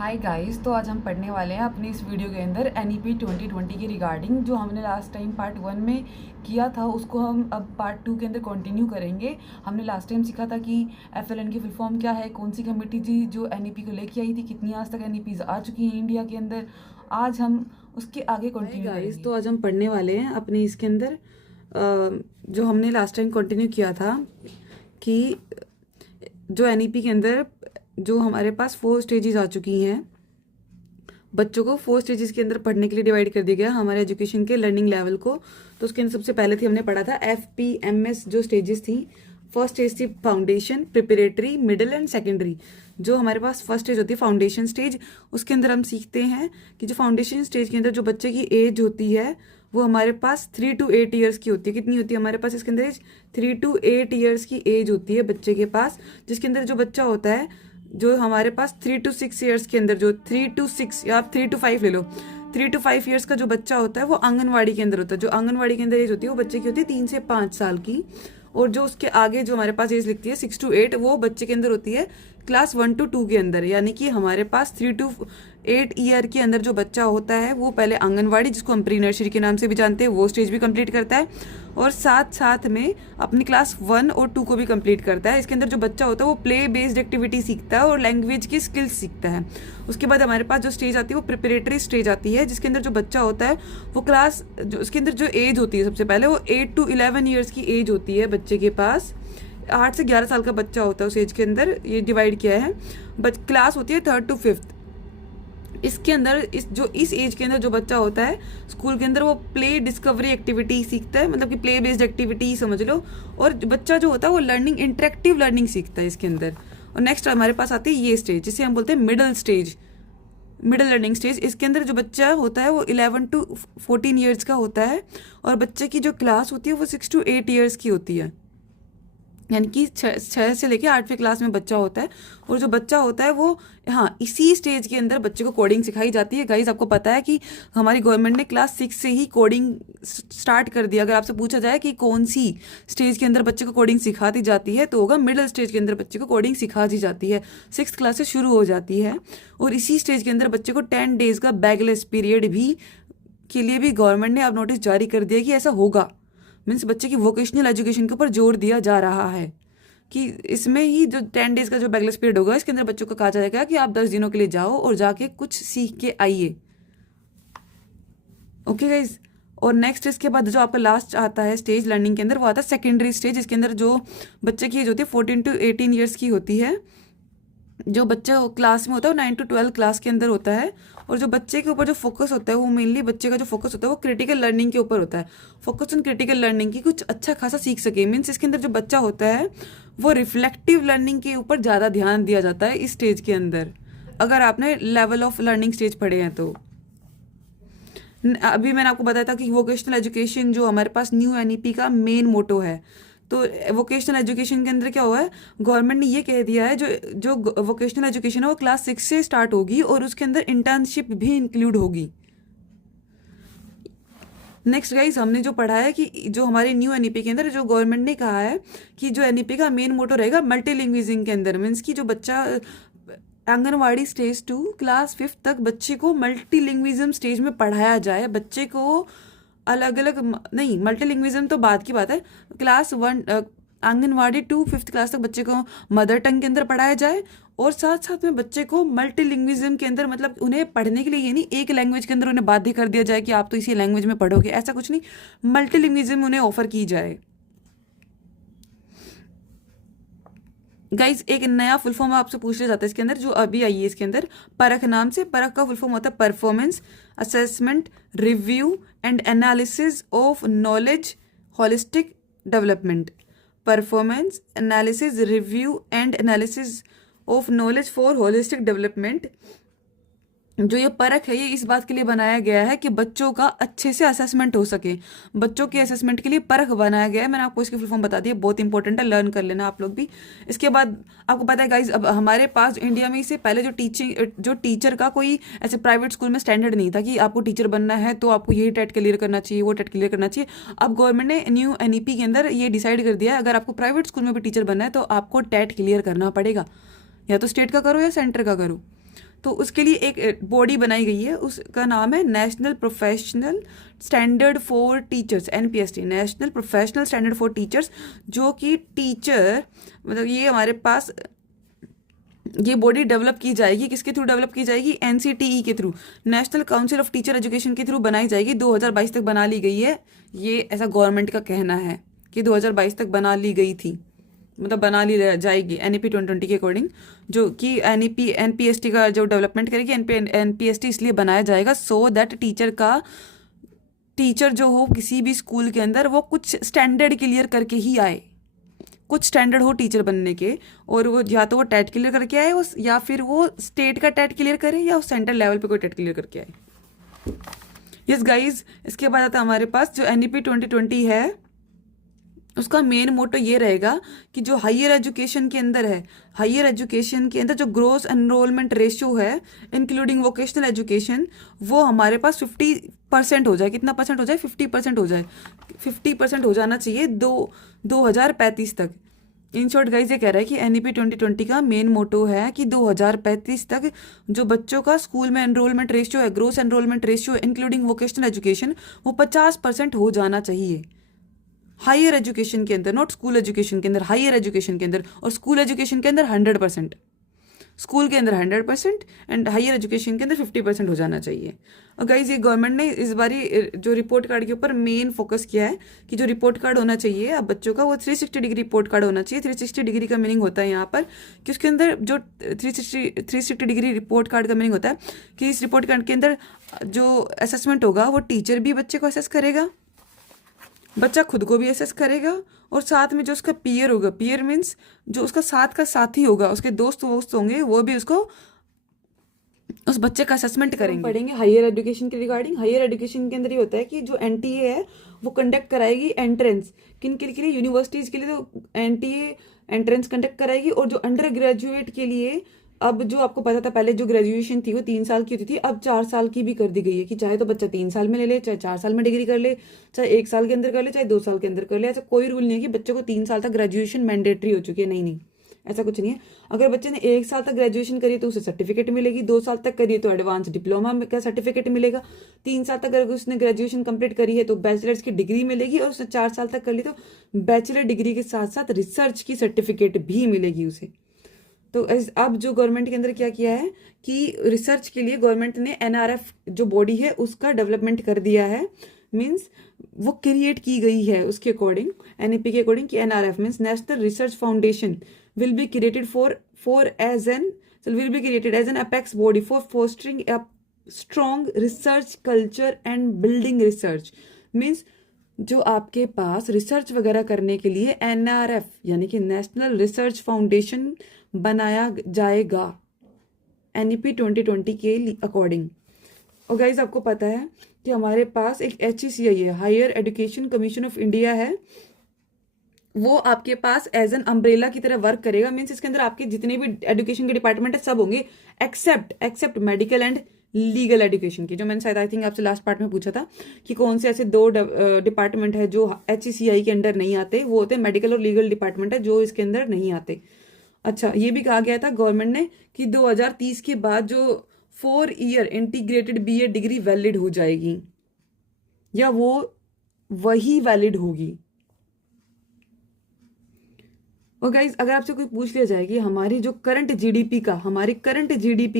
Hi guys, तो आज हम पढ़ने वाले हैं अपने इस वीडियो के अंदर एनईपी 2020 के रिगार्डिंग। जो हमने लास्ट टाइम पार्ट 1 में किया था उसको हम अब पार्ट 2 के अंदर कंटिन्यू करेंगे। हमने लास्ट टाइम सीखा था कि एफएलएन की फुल फॉर्म क्या है, कौन सी कमेटी थी जो एनईपी को लेके आई थी, कितनी आज तक एनईपीज आ चुकी हैं इंडिया के अंदर। आज हम उसके आगे कंटिन्यू करेंगे। तो आज हम पढ़ने वाले हैं अपने इसके अंदर जो हमने लास्ट टाइम कंटिन्यू किया था कि जो एनईपी के अंदर जो हमारे पास 4 स्टेजेस आ चुकी हैं। बच्चों को 4 स्टेजेस के अंदर पढ़ने के लिए डिवाइड कर दिया गया हमारे एजुकेशन के लर्निंग लेवल को। तो उसके अंदर सबसे पहले थी हमने पढ़ा था FPMS जो स्टेजेस थी। फर्स्ट स्टेज थी foundation, preparatory, middle and secondary. जो हमारे पास फर्स्ट स्टेज होती है फाउंडेशन स्टेज, उसके अंदर हम सीखते हैं कि जो फाउंडेशन स्टेज के अंदर जो बच्चे की एज होती है वो हमारे पास 3 to 8 ईयर्स की होती है। कितनी होती है हमारे पास इसके अंदर एज? 3 to 8 ईयर्स की एज होती है बच्चे के पास, जिसके अंदर जो बच्चा होता है जो हमारे पास 3 to 6 ईयर्स के अंदर जो 3 to 6 या आप 3 to 5 ले लो, 3 to 5 ईयर्स का जो बच्चा होता है वो आंगनवाड़ी के अंदर होता है। जो आंगनवाड़ी के अंदर एज होती है वो बच्चे की होती है 3 से 5 साल की। और जो उसके आगे जो हमारे पास एज लिखती है 6 to 8 वो बच्चे के अंदर होती है क्लास 1 to 2 के अंदर। यानी कि हमारे पास 3 to 8 ईयर के अंदर जो बच्चा होता है वो पहले आंगनवाड़ी, जिसको हम प्री नर्सरी के नाम से भी जानते हैं, वो स्टेज भी कंप्लीट करता है और साथ साथ में अपनी क्लास 1 और 2 को भी कंप्लीट करता है। इसके अंदर जो बच्चा होता है वो प्ले बेस्ड एक्टिविटी सीखता है और लैंग्वेज की स्किल्स सीखता है। उसके बाद हमारे पास जो स्टेज आती है वो प्रिपरेटरी स्टेज आती है, जिसके अंदर जो बच्चा होता है वो क्लास जो उसके अंदर जो एज होती है सबसे पहले वो 8 to 11 ईयर्स की एज होती है बच्चे के पास। 8 से 11 साल का बच्चा होता है उस एज के अंदर, ये डिवाइड किया है। क्लास होती है 3rd to 5th। इसके अंदर इस एज के अंदर जो बच्चा होता है स्कूल के अंदर वो प्ले डिस्कवरी एक्टिविटी सीखता है, मतलब कि प्ले बेस्ड एक्टिविटी समझ लो। और बच्चा जो होता है वो लर्निंग, इंटरेक्टिव लर्निंग सीखता है इसके अंदर। और नेक्स्ट हमारे पास आती है ये स्टेज जिसे हम बोलते हैं middle stage, middle learning stage. इसके अंदर जो बच्चा होता है वो 11 to 14 ईयर्स का होता है और बच्चे की जो क्लास होती है वो 6 to 8 ईयर्स की होती है। यानी कि 6 से लेके 8वीं क्लास में बच्चा होता है। और जो बच्चा होता है वो इसी स्टेज के अंदर बच्चे को कोडिंग सिखाई जाती है। गाइस आपको पता है कि हमारी गवर्नमेंट ने क्लास 6 से ही कोडिंग स्टार्ट कर दिया। अगर आपसे पूछा जाए कि कौन सी स्टेज के अंदर बच्चे को कोडिंग सिखाती जाती है तो होगा मिडिल स्टेज के अंदर बच्चे को कोडिंग सिखा दी जाती है। 6th क्लास से शुरू हो जाती है। और इसी स्टेज के अंदर बच्चे को 10 डेज का बैगलेस पीरियड भी के लिए भी गवर्नमेंट ने अब नोटिस जारी कर दिया कि ऐसा होगा। मीन्स बच्चे की वोकेशनल एजुकेशन के ऊपर जोर दिया जा रहा है कि इसमें ही जो 10 डेज का जो बैगलेस पीरियड होगा इसके अंदर बच्चों को कहा जाएगा कि आप 10 दिनों के लिए जाओ और जाके कुछ सीख के आइए। Okay guys. और नेक्स्ट इसके बाद जो आपका लास्ट आता है स्टेज लर्निंग के अंदर वो आता है सेकेंडरी स्टेज, जिसके अंदर जो बच्चे की एज होती है 14 to 18 ईयर्स की होती है। जो बच्चा क्लास में होता है वो 9 to 12 क्लास के अंदर होता है। और जो बच्चे के ऊपर जो फोकस होता है वो मेनली बच्चे का जो फोकस होता है वो क्रिटिकल लर्निंग के ऊपर होता है। फोकस ऑन क्रिटिकल लर्निंग की कुछ अच्छा खासा सीख सके। मीन्स इसके अंदर जो बच्चा होता है वो रिफ्लेक्टिव लर्निंग के ऊपर ज़्यादा ध्यान दिया जाता है इस स्टेज के अंदर, अगर आपने लेवल ऑफ लर्निंग स्टेज पढ़े हैं तो। अभी मैंने आपको बताया था कि वोकेशनल एजुकेशन जो हमारे पास न्यू एनईपी का मेन मोटो है। तो वोकेशनल एजुकेशन के अंदर क्या हुआ है, गवर्नमेंट ने ये कह दिया है जो जो वोकेशनल एजुकेशन है वो क्लास 6 से स्टार्ट होगी और उसके अंदर इंटर्नशिप भी इंक्लूड होगी। नेक्स्ट गाइस, हमने जो पढ़ा है कि जो हमारे न्यू एनईपी के अंदर जो गवर्नमेंट ने कहा है कि जो एनईपी का मेन मोटो रहेगा मल्टीलिंग्विज्म के अंदर। मीन्स कि जो बच्चा आंगनवाड़ी स्टेज 2 क्लास 5th तक बच्चे को मल्टीलिंग्विज्म स्टेज में पढ़ाया जाए। बच्चे को अलग अलग नहीं, मल्टीलिंग्विज्म तो बाद की बात है। क्लास 1 आंगनवाड़ी 2 5th क्लास तक बच्चे को मदर टंग के अंदर पढ़ाया जाए और साथ साथ में बच्चे को मल्टीलिंग्विज्म के अंदर, मतलब उन्हें पढ़ने के लिए ये नहीं एक लैंग्वेज के अंदर उन्हें बाध्य कर दिया जाए कि आप तो इसी लैंग्वेज में पढ़ोगे, ऐसा कुछ नहीं। मल्टीलिंग्विज्म उन्हें ऑफर की जाए। गाइज एक नया फुल फॉर्म आपसे पूछ लिया जाता है इसके अंदर जो अभी आई है इसके अंदर, परख नाम से। परख का फुल फॉर्म होता है performance assessment review and analysis of knowledge holistic development. Performance analysis review and analysis of knowledge for holistic development. जो ये परख है ये इस बात के लिए बनाया गया है कि बच्चों का अच्छे से असेसमेंट हो सके। बच्चों के असेसमेंट के लिए परख बनाया गया है। मैंने आपको इसकी फुल फॉर्म बता दी है, बहुत इंपॉर्टेंट है, लर्न कर लेना आप लोग भी। इसके बाद आपको पता है गाइज अब हमारे पास इंडिया में इससे पहले जो टीचर का कोई ऐसे प्राइवेट स्कूल में स्टैंडर्ड नहीं था कि आपको टीचर बनना है तो आपको ये टेट क्लियर करना चाहिए, वो टेट क्लियर करना चाहिए। अब गवर्नमेंट ने न्यू एनईपी के अंदर ये डिसाइड कर दिया है अगर आपको प्राइवेट स्कूल में भी टीचर बनना है तो आपको टेट क्लियर करना पड़ेगा, या तो स्टेट का करो या सेंटर का करो। तो उसके लिए एक बॉडी बनाई गई है, उसका नाम है national professional standard for teachers, NPST, national professional standard for teachers, जो कि टीचर मतलब ये हमारे पास ये बॉडी डेवलप की जाएगी, किसके थ्रू डेवलप की जाएगी, NCTE के through, national council of teacher education के थ्रू बनाई जाएगी। 2022 तक बना ली गई है, ये ऐसा गवर्नमेंट का कहना है कि 2022 तक बना ली गई थी, मतलब बना ली जाएगी NEP 2020 के अकॉर्डिंग, जो कि NPST का जो डेवलपमेंट करेगी। NPST इसलिए बनाया जाएगा सो दैट टीचर जो हो किसी भी स्कूल के अंदर वो कुछ स्टैंडर्ड क्लियर करके ही आए, कुछ स्टैंडर्ड हो टीचर बनने के, और वो या तो वो टेट क्लियर करके आए या फिर वो स्टेट का टेट क्लियर करे या सेंट्रल लेवल पे कोई टेट क्लियर करके आए। यस गाइज, इसके बाद आता है हमारे पास जो NEP 2020 है, उसका मेन मोटो ये रहेगा कि जो हायर एजुकेशन के अंदर है, हायर एजुकेशन के अंदर जो ग्रोस एनरोलमेंट रेशियो है इंक्लूडिंग वोकेशनल एजुकेशन, वो हमारे पास 50% हो जाए। कितना परसेंट हो जाए? 50% हो जाए। 50% हो जाना चाहिए 2035 तक। इन शॉर्ट गाइज ये कह रहा है कि NEP 2020 का मेन मोटो है कि 2035 तक जो बच्चों का स्कूल में एनरोलमेंट रेशियो है, gross enrolment ratio including vocational education, वो 50% हो जाना चाहिए हायर एजुकेशन के अंदर, नॉट स्कूल एजुकेशन के अंदर, हायर एजुकेशन के अंदर। और स्कूल एजुकेशन के अंदर 100%, स्कूल के अंदर 100% एंड हायर एजुकेशन के अंदर 50% हो जाना चाहिए। और गाइज ये गवर्नमेंट ने इस बारी जो रिपोर्ट कार्ड के ऊपर मेन फोकस किया है कि जो रिपोर्ट कार्ड होना चाहिए अब बच्चों का वो 360 डिग्री रिपोर्ट कार्ड होना चाहिए। 360 डिग्री का मीनिंग होता है यहाँ पर कि उसके अंदर जो 360 डिग्री रिपोर्ट कार्ड का मीनिंग होता है कि इस रिपोर्ट कार्ड के अंदर जो असेसमेंट होगा वो टीचर भी बच्चे को असेस करेगा, बच्चा खुद को भी असेस करेगा, और साथ में जो उसका पीयर होगा, पीयर मीन्स जो उसका साथ का साथी होगा, उसके दोस्त होंगे, वो भी उसको उस बच्चे का असेसमेंट करेंगे। पढ़ेंगे हायर एजुकेशन के रिगार्डिंग। हायर एजुकेशन के अंदर ये होता है कि जो NTA है वो कंडक्ट कराएगी एंट्रेंस, किन के लिए? यूनिवर्सिटीज के लिए तो NTA एंट्रेंस कंडक्ट कराएगी, और जो अंडर ग्रेजुएट के लिए अब जो आपको पता था पहले जो ग्रेजुएशन थी वो 3 साल की होती थी, अब 4 साल की भी कर दी गई है कि चाहे तो बच्चा 3 साल में ले ले, चाहे 4 साल में डिग्री कर ले, चाहे 1 साल के अंदर कर ले, चाहे 2 साल के अंदर कर ले। ऐसा कोई रूल नहीं है कि बच्चे को 3 साल तक ग्रेजुएशन मैंडेटरी हो चुकी है, नहीं, ऐसा कुछ नहीं है। अगर बच्चे ने 1 साल तक ग्रेजुएशन करी तो उसे सर्टिफिकेट मिलेगी, 2 साल तक करी तो एडवांस डिप्लोमा का सर्टिफिकेट मिलेगा, 3 साल तक अगर उसने ग्रेजुएशन कंप्लीट करी है तो बैचलर्स की डिग्री मिलेगी, और उसने 4 साल तक कर ली तो बैचलर डिग्री के साथ साथ रिसर्च की सर्टिफिकेट भी मिलेगी उसे। तो अब जो गवर्नमेंट के अंदर क्या किया है कि रिसर्च के लिए गवर्नमेंट ने NRF जो बॉडी है उसका डेवलपमेंट कर दिया है, मीन्स वो क्रिएट की गई है उसके अकॉर्डिंग, NEP के अकॉर्डिंग कि NRF means national research foundation will be created as an apex body for fostering a strong research culture and building research। Means जो आपके पास रिसर्च वगैरह करने के लिए NRF यानी कि नेशनल रिसर्च फाउंडेशन बनाया जाएगा NEP 2020 के अकॉर्डिंग। और गाइज आपको पता है कि हमारे पास एक HECI है, higher education commission of India है, वो आपके पास एज एन अम्ब्रेला की तरह वर्क करेगा। मीन्स इसके अंदर आपके जितने भी एजुकेशन के डिपार्टमेंट है सब होंगे except medical and legal education की, जो मैंने शायद आई थिंक आपसे लास्ट पार्ट में पूछा था कि कौन से ऐसे 2 डिपार्टमेंट है जो HECI के अंदर नहीं आते, वो होते हैं मेडिकल और लीगल डिपार्टमेंट है जो इसके अंदर नहीं आते। अच्छा, ये भी कहा गया था गवर्नमेंट ने कि 2030 के बाद जो 4 year integrated BA degree valid हो जाएगी या वो वही वैलिड होगी। और गाइज अगर आपसे कोई पूछ लिया जाए कि हमारी जो करंट GDP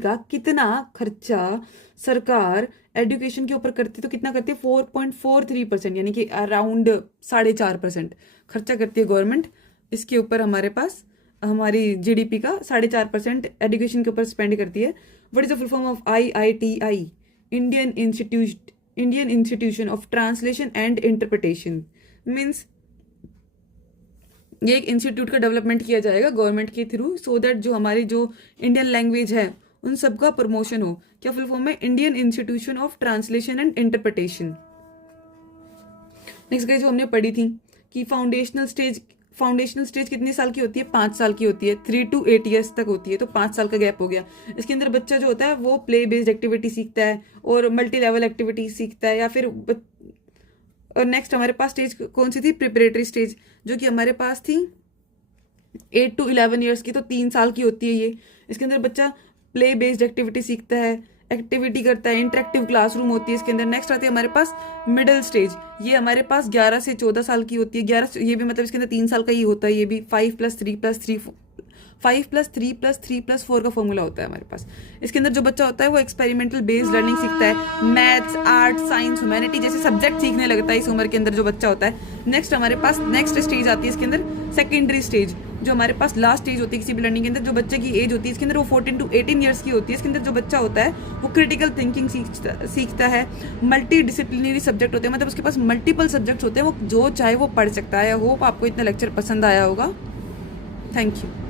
का कितना खर्चा सरकार एजुकेशन के ऊपर करती है तो कितना करती है? 4.43%, यानी कि अराउंड 4.5% खर्चा करती है गवर्नमेंट इसके ऊपर। हमारे पास हमारी GDP का 4.5% एजुकेशन के ऊपर स्पेंड करती है। What is the full form of IITI? Indian institution of translation and interpretation. Means ये एक इंस्टीट्यूट का डेवलपमेंट किया जाएगा गवर्नमेंट के थ्रू सो दैट जो हमारी जो इंडियन लैंग्वेज है उन सब का प्रमोशन हो। क्या फुल फॉर्म है? Indian institution of translation and interpretation. Next guys जो हमने पढ़ी थी कि फाउंडेशनल स्टेज कितने साल की होती है? 5 साल की होती है, 3 to 8 ईयर्स तक होती है, तो 5 साल का गैप हो गया। इसके अंदर बच्चा जो होता है वो प्ले बेस्ड एक्टिविटी सीखता है और मल्टी लेवल एक्टिविटी सीखता है, या फिर और नेक्स्ट हमारे पास स्टेज कौन सी थी? प्रिपरेटरी स्टेज, जो कि हमारे पास थी 8 to 11 ईयर्स की, तो 3 साल की होती है ये। इसके अंदर बच्चा प्ले बेस्ड एक्टिविटी सीखता है, एक्टिविटी करता है, इंटरेक्टिव क्लासरूम होती है इसके अंदर। नेक्स्ट आती है हमारे पास मिडिल स्टेज, ये हमारे पास 11 से 14 साल की होती है। 11 ये भी मतलब इसके अंदर 3 साल का ही होता है, ये भी 5+3+3+4 का फॉर्मूला होता है हमारे पास। इसके अंदर जो बच्चा होता है वो एक्सपेरिमेंटल बेस्ड लर्निंग सीखता है, मैथ्स, आर्ट, साइंस, ह्यूमैनिटी जैसे सब्जेक्ट सीखने लगता है इस उम्र के अंदर जो बच्चा होता है। नेक्स्ट हमारे पास नेक्स्ट स्टेज आती है इसके अंदर सेकेंडरी स्टेज, जो हमारे पास लास्ट स्टेज होती है किसी भी लर्निंग के अंदर। जो बच्चे की एज होती है इसके अंदर वो 14 to 18 ईयर्स की होती है। इसके अंदर जो बच्चा होता है वो क्रिटिकल थिंकिंग सीखता है, मल्टी डिसिप्लिनरी सब्जेक्ट होते हैं, मतलब उसके पास मल्टीपल सब्जेक्ट्स होते हैं, वो जो चाहे वो पढ़ सकता है। आई होप आपको इतना लेक्चर पसंद आया होगा। Thank you.